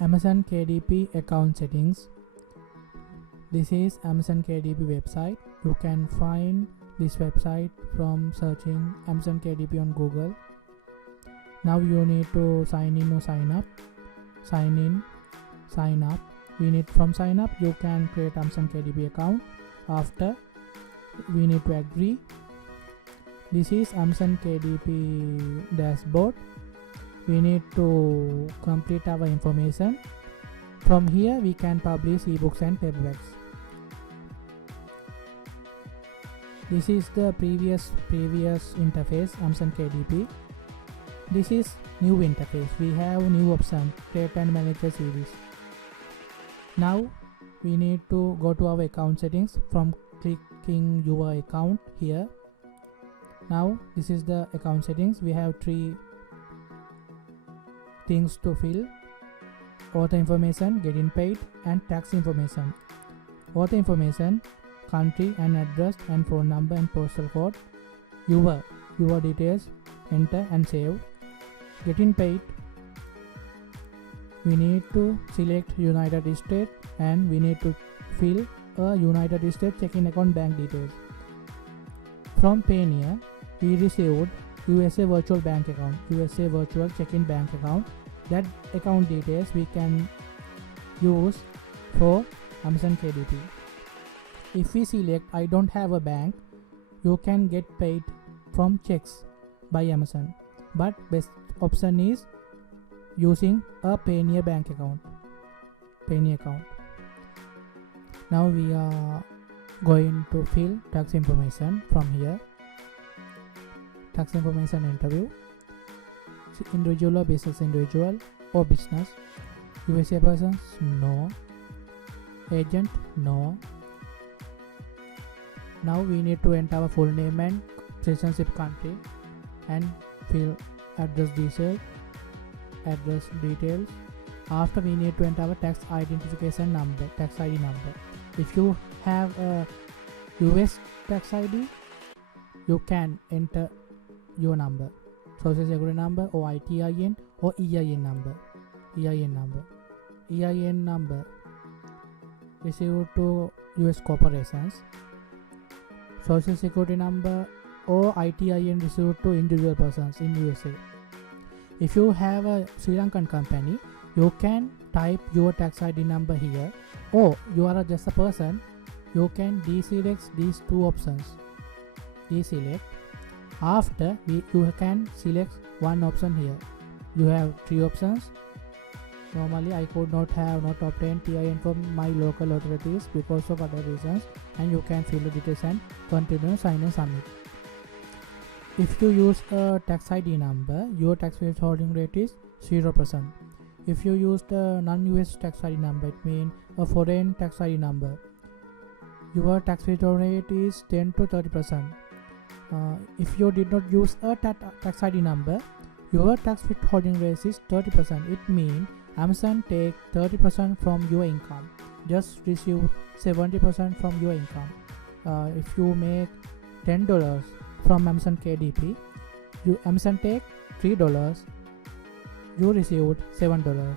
Amazon KDP account settings. This is Amazon KDP website. You can find this website from searching Amazon KDP on Google. Now you need to sign in or sign up. Sign in, sign up. We need from sign up you can create Amazon KDP account. After we need to agree. This is Amazon KDP dashboard. We need to complete our information. From here we can publish ebooks and paperbacks. This is the previous interface, Amazon KDP. This is new interface. We have new option, create and manage a series. Now we need to go to our account settings from clicking your account here. Now this is the account settings. We have 3 things to fill: author information, getting paid, and tax information. Author information, country and address and phone number and postal code. Your details, enter and save. Getting paid, we need to select United States and we need to fill a United States checking account bank details. From Payoneer, we received USA virtual bank account, USA virtual checking bank account. That account details we can use for Amazon KDP. If we select I don't have a bank, you can get paid from checks by Amazon, but best option is using a Payoneer bank account, Payoneer account. Now we are going to fill tax information from here. Tax information interview. Individual or business, individual or business. USA persons, no. Agent, no. Now we need to enter our full name and citizenship country and fill address details. After we need to enter our tax identification number, tax ID number. If you have a US tax ID, you can enter your number, social security number or ITIN or EIN number. EIN number received to US corporations. Social security number or ITIN received to individual persons in USA. If you have a Sri Lankan company, you can type your tax ID number here, or you are just a person, you can deselect these 2 options. Deselect. After you can select one option here. You have 3 options. Normally I could not obtain TIN from my local authorities because of other reasons, and you can fill the details and continue, sign and submit. If you use a tax ID number, your tax withholding rate is 0%. If you use the non-US tax ID number, it means a foreign tax ID number, your tax withholding rate is 10 to 30%. If you did not use a tax ID number, your tax withholding rate is 30%. It means Amazon take 30% from your income, just receive 70% from your income. If you make $10 from Amazon KDP, Amazon take $3, you received $7.